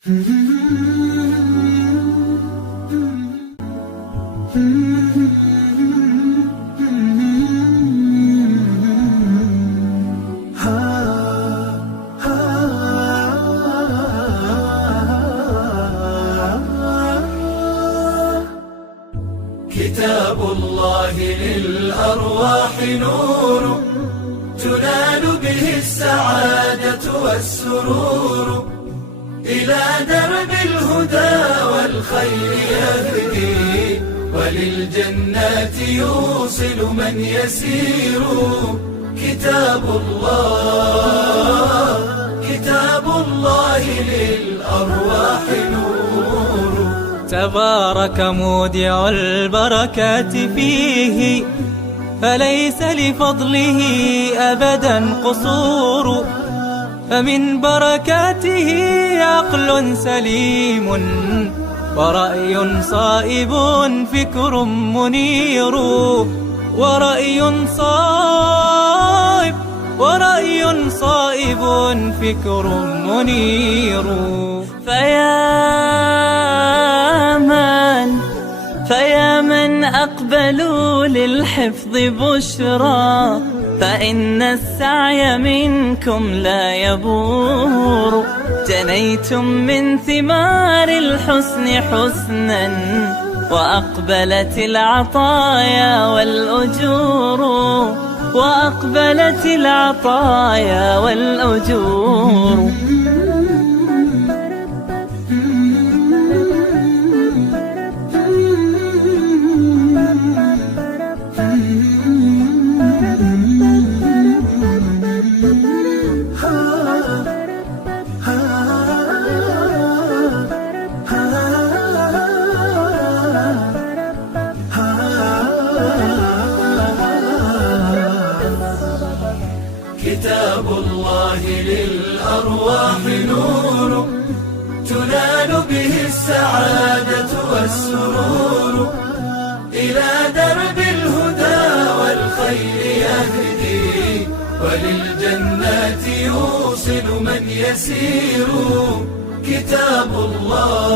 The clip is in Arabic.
كتاب الله للأرواح نور، تنال به السعادة والسرور، إلى درب الهدى والخير يهدي، وللجنات يوصل من يسير. كتاب الله للأرواح نور. تبارك مودع البركات فيه، فليس لفضله أبدا قصور. فمن بركاته عقل سليم، ورأي صائب فكر منير. ورأي صائب فكر منير. فيا من أقبلوا للحفظ بشرى، فإن السعي منكم لا يبور. جنيتم من ثمار الحسن حسنا، وأقبلت العطايا والأجور. كتاب الله للأرواح نور، تنال به السعادة والسرور، إلى درب الهدى والخير يهدي، وللجنات يوصل من يسير. كتاب الله